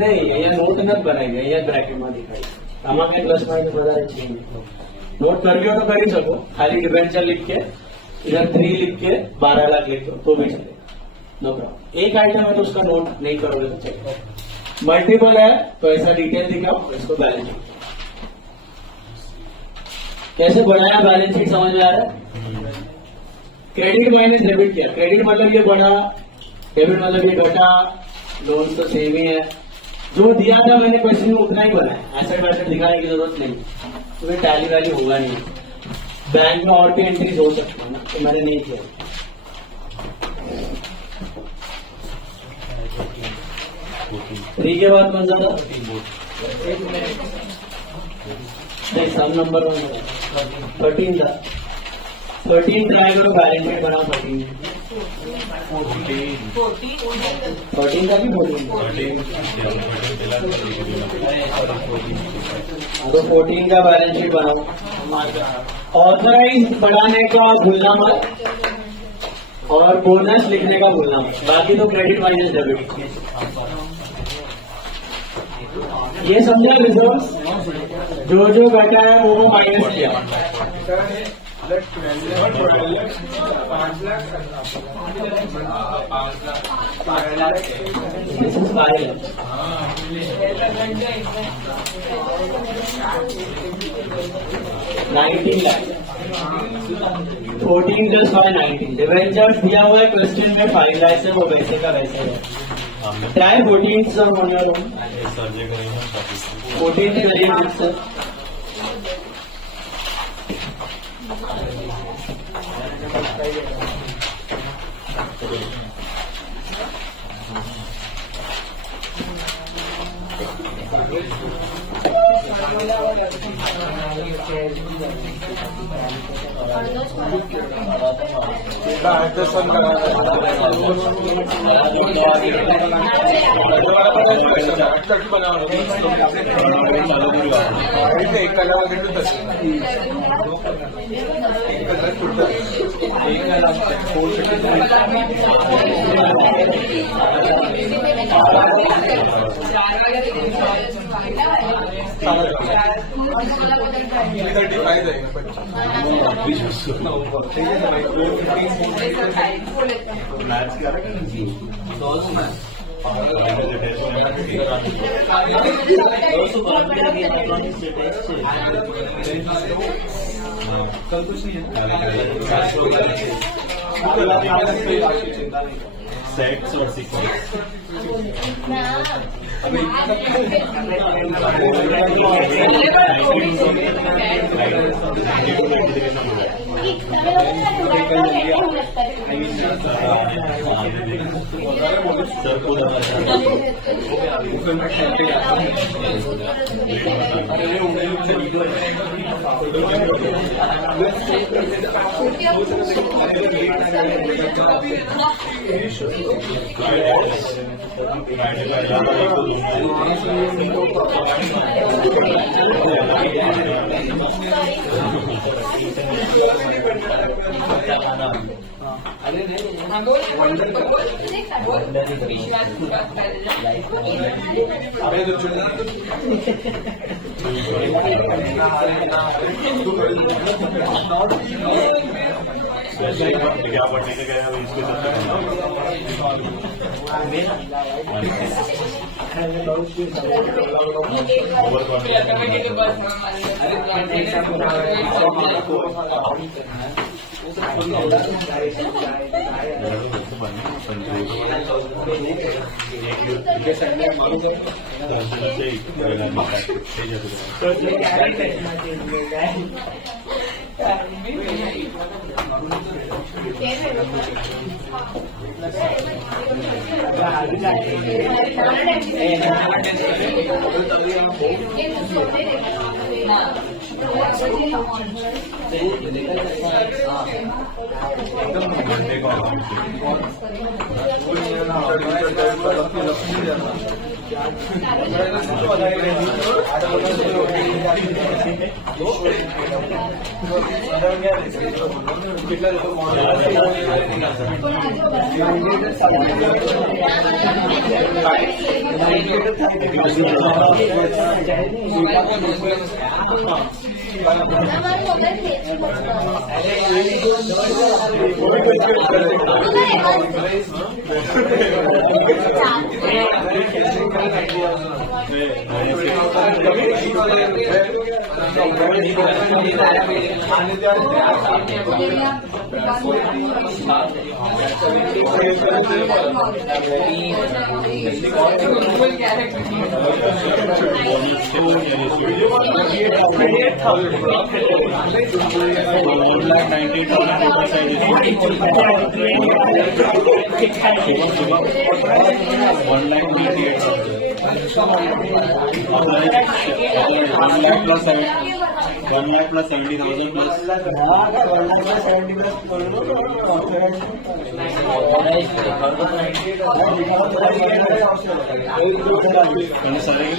नहीं, અહીંયા નોટ નથી બનાવી, અહીંયા બ્રેકેટમાં દેખાય. આમાં કઈ પ્લસ માઇનસ વધારે છે નહીં. નોટ કરવી हो तो कर ही सको. खाली डिवेंचर लिख के इधर 3 लिख के 12 लाख लिख दो तो भी चलेगा, नो प्रॉब्लम. एक आइटम है तो उसका नोट नहीं करोगे तो चलेगा. मल्टीपल है तो ऐसा डिटेल दिखाओ, इसको बैलेंस शीट कैसे बढ़ाया, बैलेंस शीट समझ में आ रहा है. क्रेडिट माइनस डेबिट किया. क्रेडिट मतलब ये बढ़ा, डेबिट मतलब ये घटा. लोन तो सेम ही है. जो दिया था मैंने क्वेश्चन में उतना ही बनाया, एसेट वैसेट दिखाने की जरूरत नहीं. तो ये टैली वैली होगा नहीं. बैंक में और भी एंट्रीज हो सकती है ना, तो मैंने नहीं किया. 3 के बाद कौन सा था? नहीं, सम नंबर 13 था. 13 ट्राई करो, बैलेंस शीट बनाओ. 13 था कि 14? तो 14 का बैलेंस शीट बनाओ. ऑथराइज बढ़ाने का भूलना मत, और बोनस लिखने का भूलना मत. बाकी तो क्रेडिट माइनस डेबिट. ये समझा रिजर्व, जो जो घटा है वो माइनस किया. This is 5 lakhs. 19 lakhs. 14 plus 5 19. डिवेंचर्स दिया हुआ है क्वेश्चन में 5 लाख है, वो वैसे का वैसे है. ट्राई 14 सर होने 14 से करिए सर. सेट्स और सीक्वेंस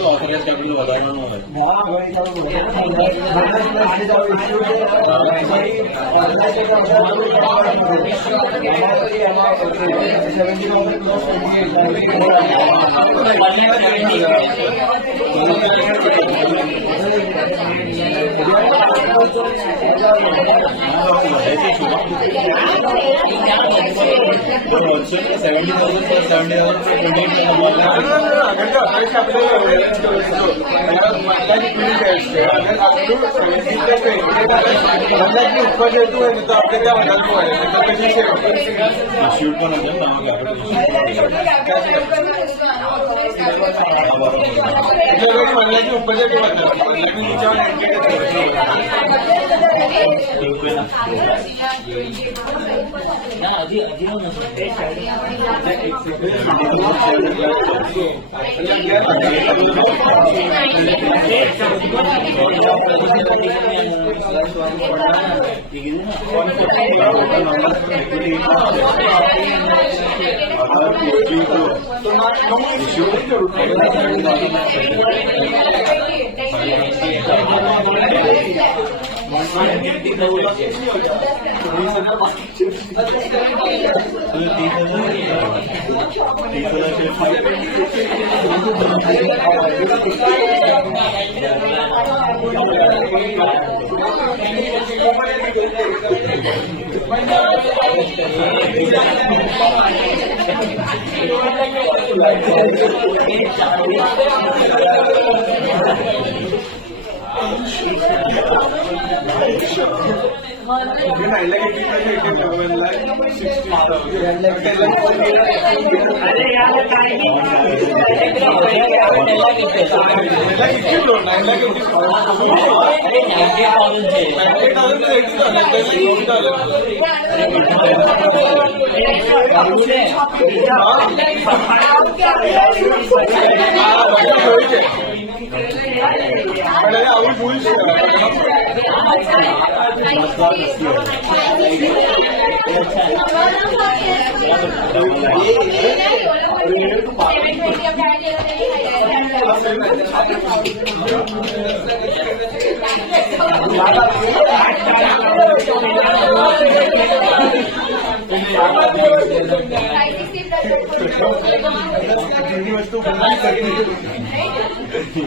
ऑथराइज कैपिटल बताना शूट पण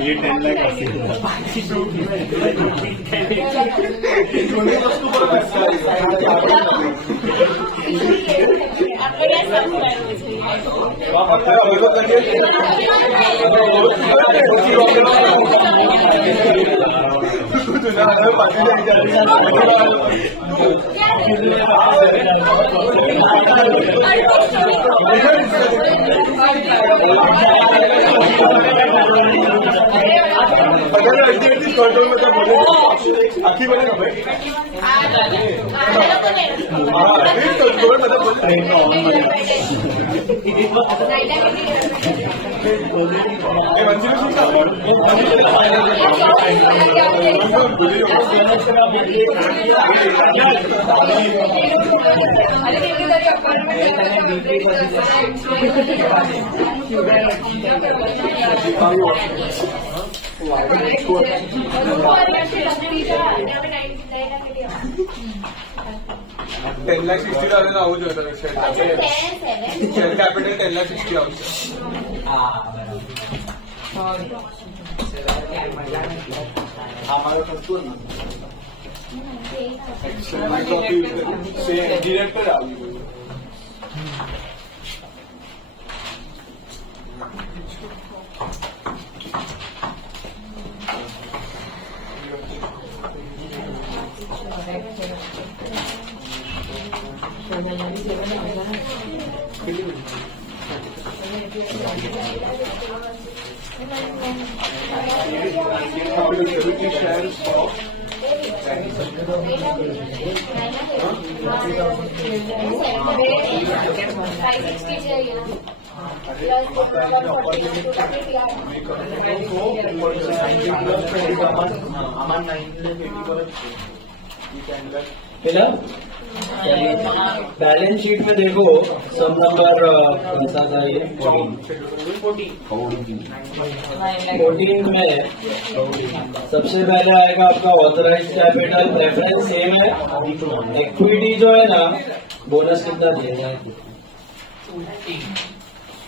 ये 10 लाख आखी बने ट्रेन का ऑन $10,60,000 આવું જોઈએ શેર કેપિટલ 10,60,000 આવશે. ડિરેક્ટર આવી ગયું. मिला? बैलेंस शीट में देखो सब नंबर कौन सा था ये 14 में सबसे पहले आएगा आपका ऑथराइज कैपिटल. प्रेफरेंस सेम है. इक्विटी जो है ना बोनस कितना दिया जाए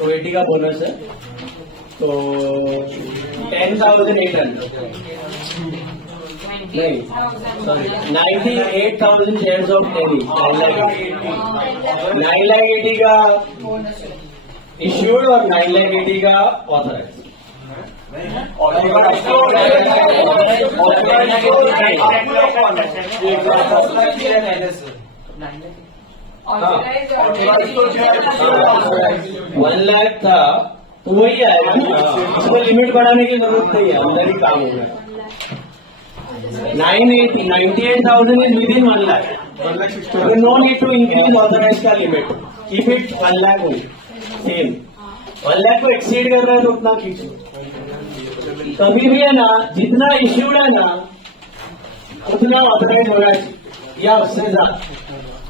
280 का बोनस है तो 10,800 नहीं सॉरी 98,000 शेयर्स ऑफ टेरी 9,80,000 का इश्यूड और 9,80,000 का ऑथराइज. वन लाख था तो वही आएगा ना. इसको लिमिट बढ़ाने की जरूरत नहीं है. अंदर ही काम होगा. 98,000 is within 1 lakh. You no need to increase authorized का limit. Keep it 1 lakh only. Same. 1 lakh को exceed कर रहा है तो उतना खींचो. कभी भी है ना जितना issued है ना उतना authorized होना चाहिए या उससे ज्यादा.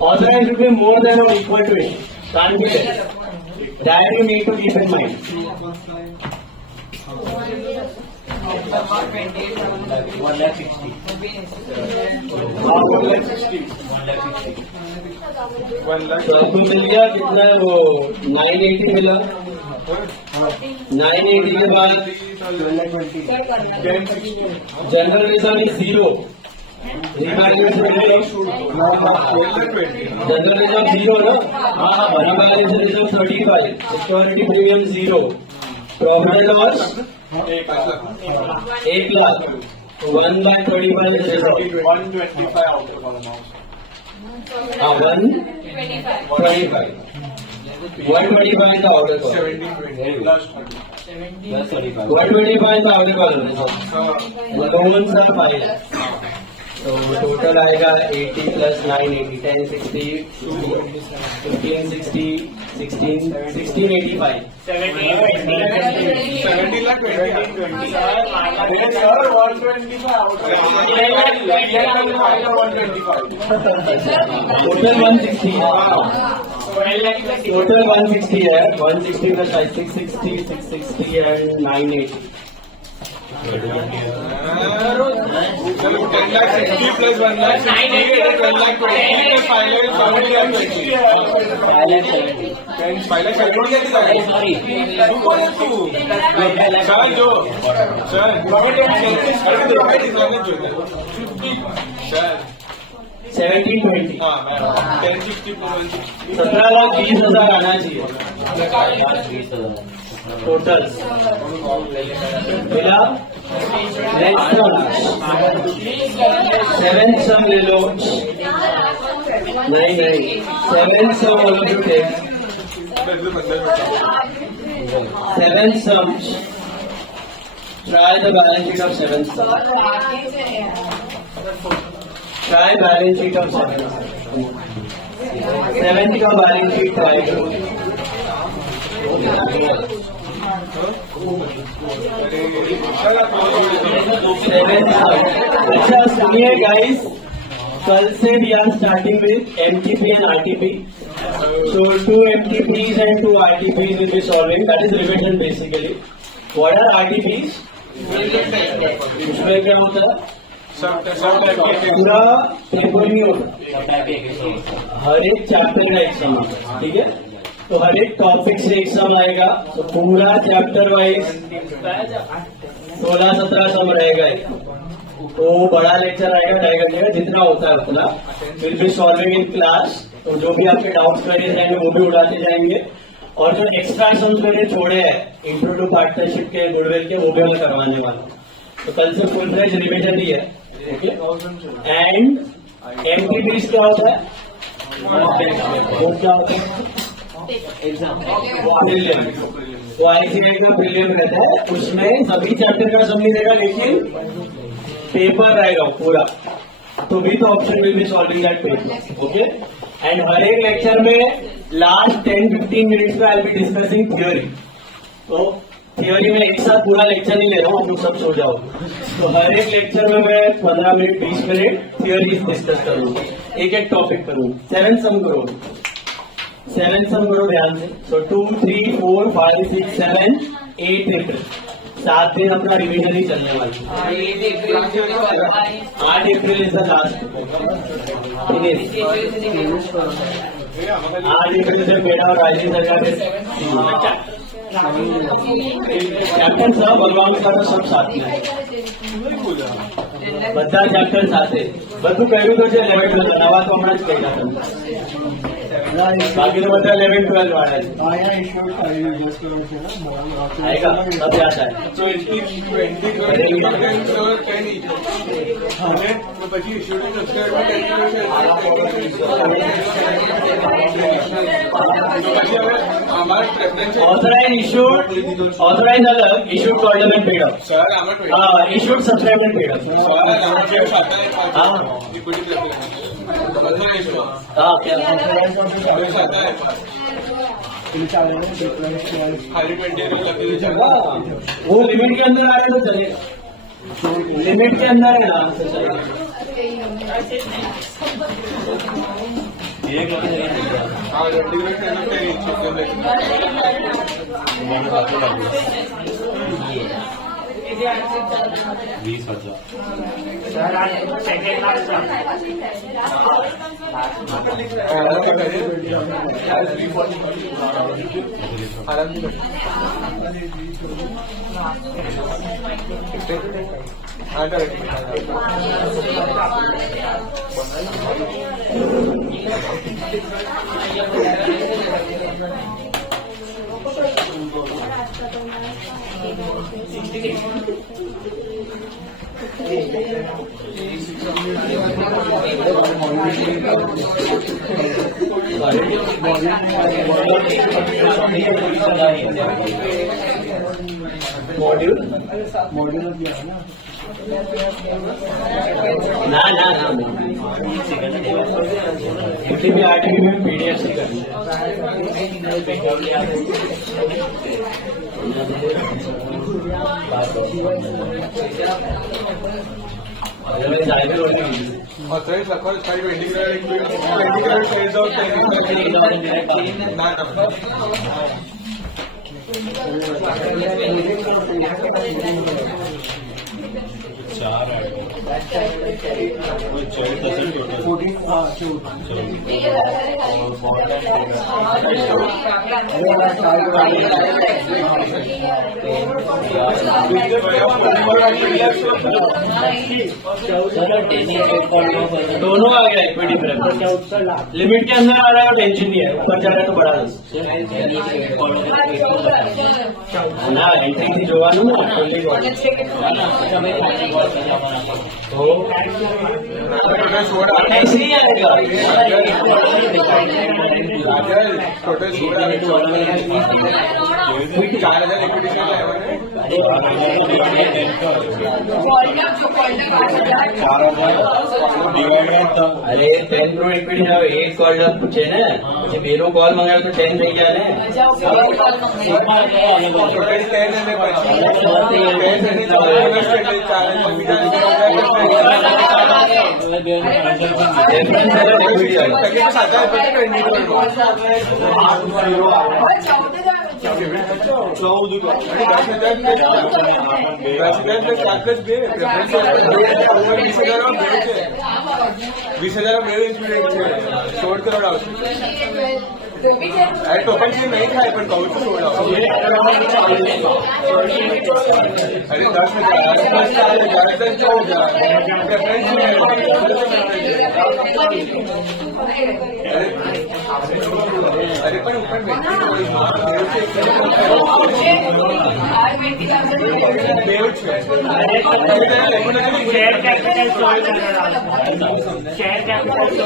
Authorized will be more than or equal to it. Can't be less. That you need to keep in mind. 1,60,000. तो आपको मिल गया कितना है वो 980 मिला. 980 के बाद general reserve is 0. General reserve 0 ना. Revise reserve 35. Security premium 0. Profit and loss 1 लाख. 1,35,000 is reserved. 125 out of all amount. 125. 125 का ऑर्डर करो. 1720 plus 30. 125 का ऑर्डर करो. लोन सर 5 लाख. तो टोटल आएगा 80 प्लस 980 1060 1560 1685. 70 lakh 20. Sir, 125 out. 125. टोटल 160 है. टोटल 160 है. 160 प्लस 660 660 एंड 980. चलो 10,60,000 plus 1,60,000 12,20,000 plus 5,70,000 5,70,000 सर जो सर 1720. हाँ 10,60 plus 17,20,000 आना चाहिए टोटल. मिला. नेक्स्ट सम 7 सम ले लो. नहीं 7 sum all of you take 7 sums. Try the balance sheet of 7 sums. Try balance sheet of 7 sums. Seventh का बैलेंस शीट ट्राई करो। अच्छा सुनिए गाइस, कल से we are starting with MTP and RTP. So 2 MTPs and 2 RTPs will be solving. That is revision basically. What are RTPs? उसमें क्या होता है? पूरा पेपर नहीं होता, हर एक चैप्टर का एक सम आता है, ठीक है? तो हर एक टॉपिक से एक सम आएगा, तो पूरा चैप्टर वाइज 16-17 सम रहेगा। तो बड़ा लेक्चर आएगा 2.5 घंटे का, जितना होता है उतना। Will be solving in class. तो जो भी आपके डाउट्स क्वेरीज रहेंगे वो भी उड़ाते जाएंगे, और जो एक्स्ट्रा सम्स मैंने छोड़े हैं इंट्रो टू पार्टनरशिप के, गुडविल के, वो भी मैं करवाने वाला हूँ। तो कल से फुल फ्लेज रिविजन ही है, ओके? एंड MTPs क्या होता है? वो क्या होता है? प्रीलिम। वो ICAI का प्रीलिम रहता है, उसमें सभी चैप्टर का सम नहीं देगा, लेकिन पेपर रहेगा पूरा। तो भी तो option will be solving that paper, okay? And हर एक लेक्चर में लास्ट 10-15 मिनट्स में आई बी डिस्कसिंग थियोरी। तो थियोरी में एक साथ पूरा लेक्चर नहीं ले रहा हूँ, आप लोग सब सो जाओ। तो हर एक लेक्चर में मैं 15 मिनट 20 मिनट थियोरी डिस्कस करूँगा, एक एक टॉपिक करूँगा। 7 सम करो, 7 सम करो ध्यान से। सो 2, 3, 4, 5, 6, 7, 8 अप्रैल 7 दिन अपना रिविजन ही चलने वाला है। 8 अप्रैल इज द लास्ट। 8 अप्रैल से मेरा और राजीव सर का चैप्टर सब भगवान का तो सब साथ में બધા ચેપ્ટર સાથે બધું કહ્યું તો છે 11-12 નવા તો હમણાં જ કહી હતા, બાકી તો બધા 11-12 વાળા છે। आएगा सब याद आए। So it's 20 credit and 10 each. અને પછી ઇશ્યુડ સબસ્ક્રાઇબર અમારા પ્રેફરન્સ ऑथराइज इश्यूड, ऑथराइज अलग, issued coordinate paid up. Sir આમાં हाँ, issued subscriber paid up. Sir આમાં જે સાતા हाँ ઇક્વિટી પ્રેફરન્સ બધા ઇશ્યુ हाँ क्या જે સાતા खाली 20 लगी चला वो लिमिट के अंदर आ रहे तो चलेगा, लिमिट के अंदर है ना तो चलेगा। हाँ इंटीग्रेट करना चाहिए मॉड्यूल ना ना ना किसी भी आर्टिकल में PDF से करना ऑथराइज लखो 20 credit साइज आउट ना दोनों आ गया इक्विटी प्रेफरेंस, लिमिट के अंदर आ रहा है, टेंशन नहीं है, ऊपर जा रहा है तो बढ़ा दो ना एंट्री थी જોવાનું तो ऐसे ही आएगा टोटल 4,000 लिक्विडेशन अरे 10 करोड़ इक्विटी है 8 कॉल आप पूछे ना जब मेरे कॉल मंगाया तो 10 नहीं क्या है सोड करोड अरे टोकन से नहीं खाए पर कौन से सोड अरे 10 हो अरे पण ऊपर share capital share capital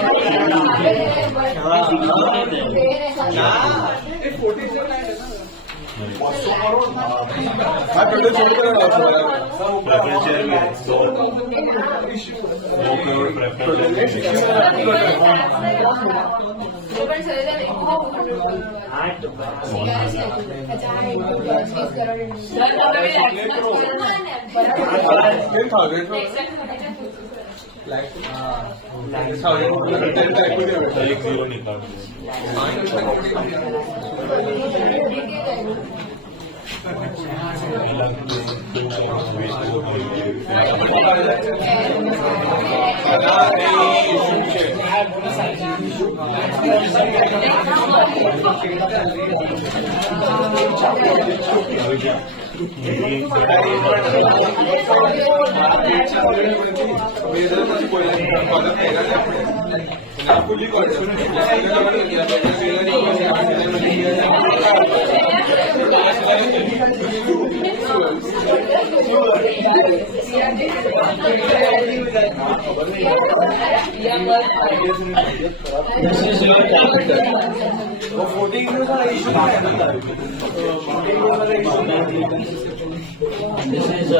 This is your capital. This is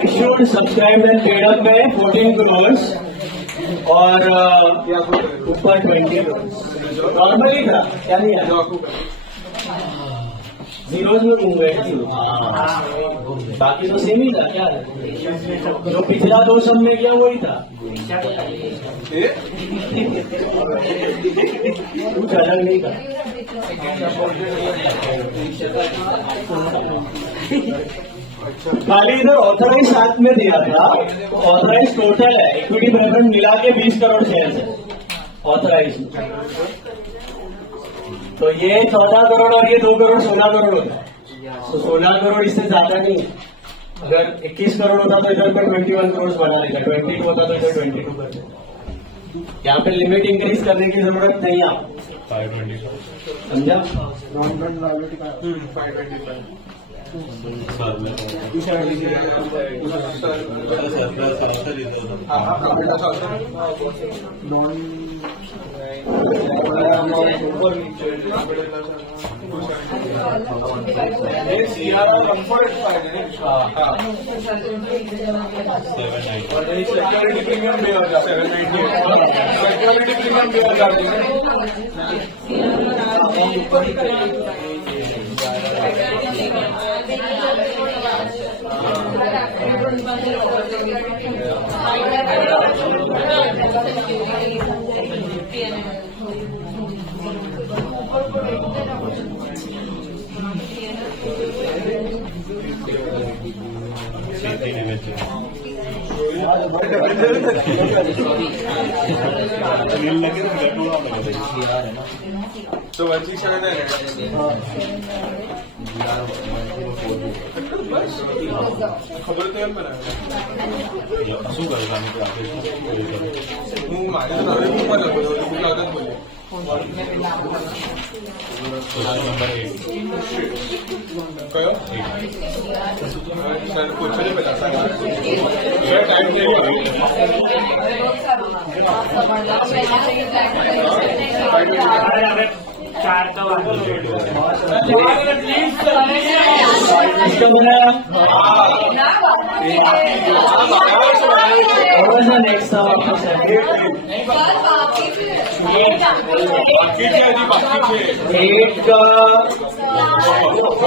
issued, subscribed and paid up है 14 crores और ऊपर 20 crores. नॉर्मली था क्या नहीं है जीरोज में घूम गए बाकी तो सेम ही था क्या जो पिछला 2 सब में किया वही था कुछ अलग नहीं था खाली इधर ऑथराइज साथ में दिया था ऑथराइज टोटल है इक्विटी प्रेफरेंस मिला के 20 करोड़ शेयर है ऑथराइज तो ये 14 करोड़ और ये 2 करोड़ 16 करोड़ होता है तो 16 करोड़ इससे ज्यादा नहीं अगर 21 करोड़ होता तो इधर पर 21 करोड़ बढ़ा देगा 22 होता तो इधर 22 कर देगा यहाँ पे लिमिट इंक्रीज करने की जरूरत नहीं है समझा तो वरची क्षण नाही खबर तो एम पण શું કરે હું माझ्या बोले कयो सर कुछ नहीं बता सकता ये टाइम के लिए इसका बना थोड़ा सा नेक्स्ट था वापस एट का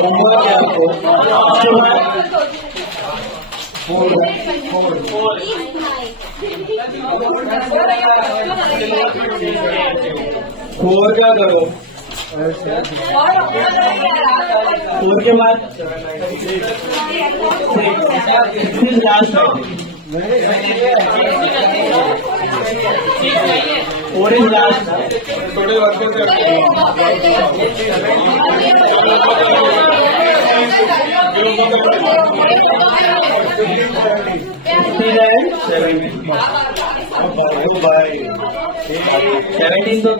होगा क्या आपको फोर का करो फोर के बाद लास्ट फोर इज लास्ट थोड़े वर्क सेवेंटीन तो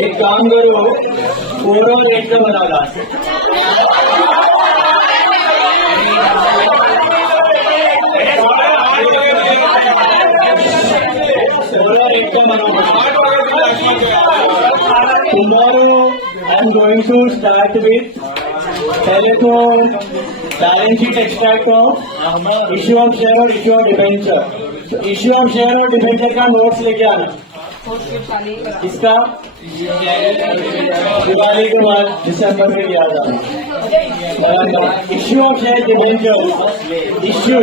एक काम करो 4 और 8 का बना लास्ट 4 और 8 का बना Tomorrow I am going to start with telephone balance sheet extract of issue of share और issue of debenture. So issue of share और debenture का नोट्स लेके आना. इसका दिवाली के बाद दिसंबर में किया था. Issue of share debenture issue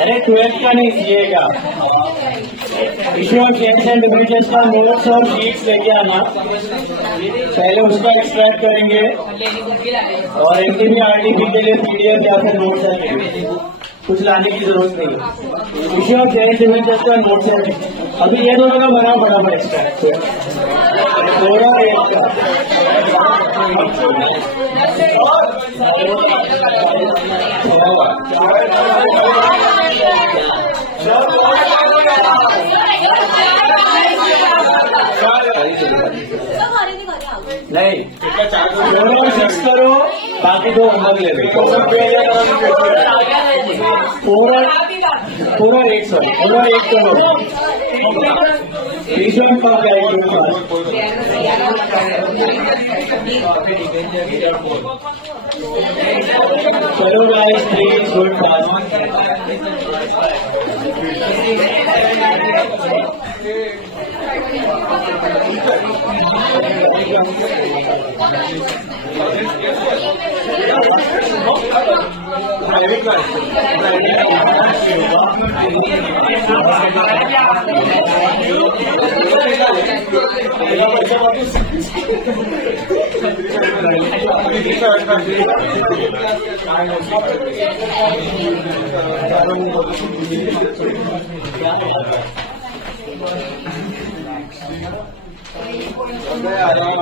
अरे 12th का नहीं सीए का issue of shares and debentures का नोट्स और शीट्स लेके आना. पहले उसका एक्सट्रैक्ट करेंगे और एनटीपी आरटीपी के लिए पीडीएफ या फिर नोट्स लगेंगे. कुछ लाने की जरूरत नहीं. इश्यू ऑफ शेयर्स डिबेंचर्स का नोट्स है. अभी ये दोनों का बना फटाफट एक्सट्रैक्ट थोड़ा नहीं दोनों फिक्स करो बाकी दो होमवर्क ले लो. 4 और 8 सॉरी 4 और 8 करो. टीशर्ट का क्या है चलो गाइस प्लीज गुड टास्क.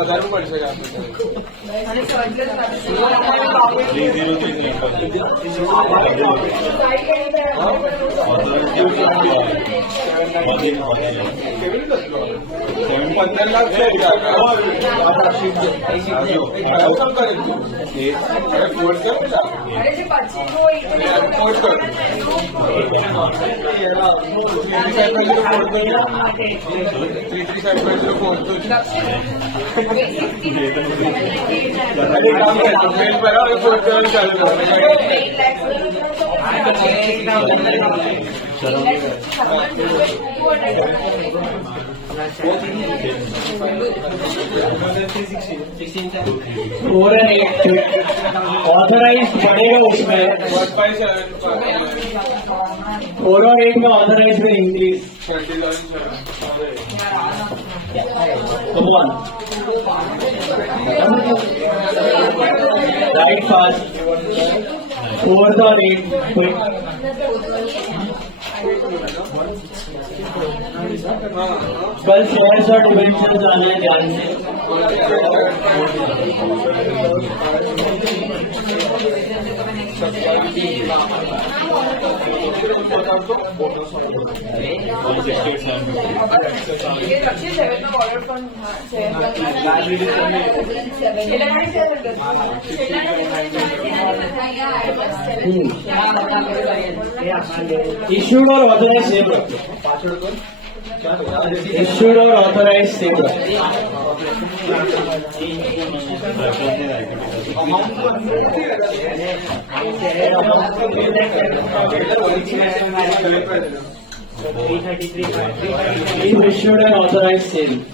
हजार पड़ जाएगा. $15 लाख से ऑथराइज बढ़ेगा उसमें 4 और 8 में ऑथराइज में इंक्रीज. राइट फास्ट 4 और 8 क्विक. कल शेयर्स और डिबेंचर्स आना है ध्यान से। ये रक्षी 7 में ऑर्डर फॉर 7 इश्यूड और ऑथराइज सेम रखो। इश्यूड और ऑथराइज सेम रखो। Issued and authorized sale.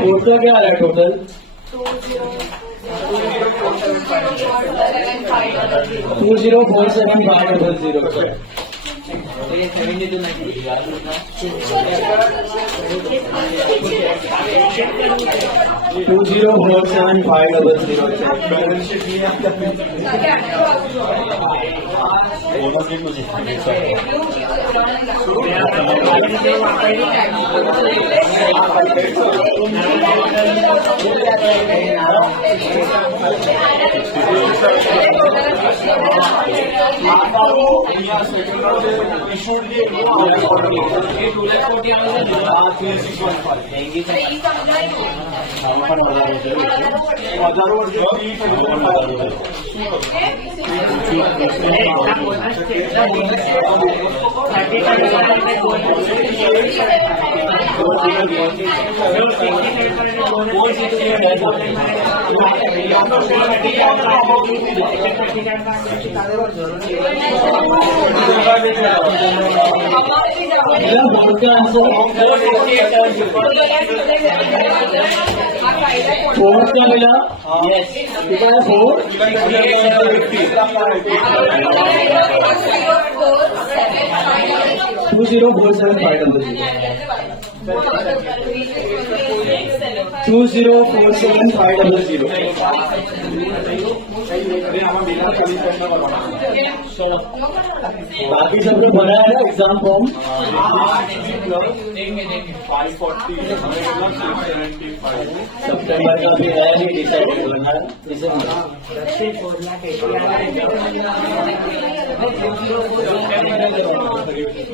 Total क्या आ रहा है टोटल? 20475000. 20475000. बोर्ड का आंसर फोर क्या मिला कितना है फोर 204750 बाकी सब लोग बना है ना एग्जाम फॉर्म सितंबर का भी है ही डिसाइड करना है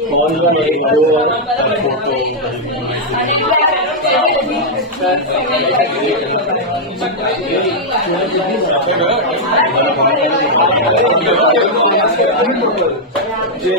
कौन सा एक दो ये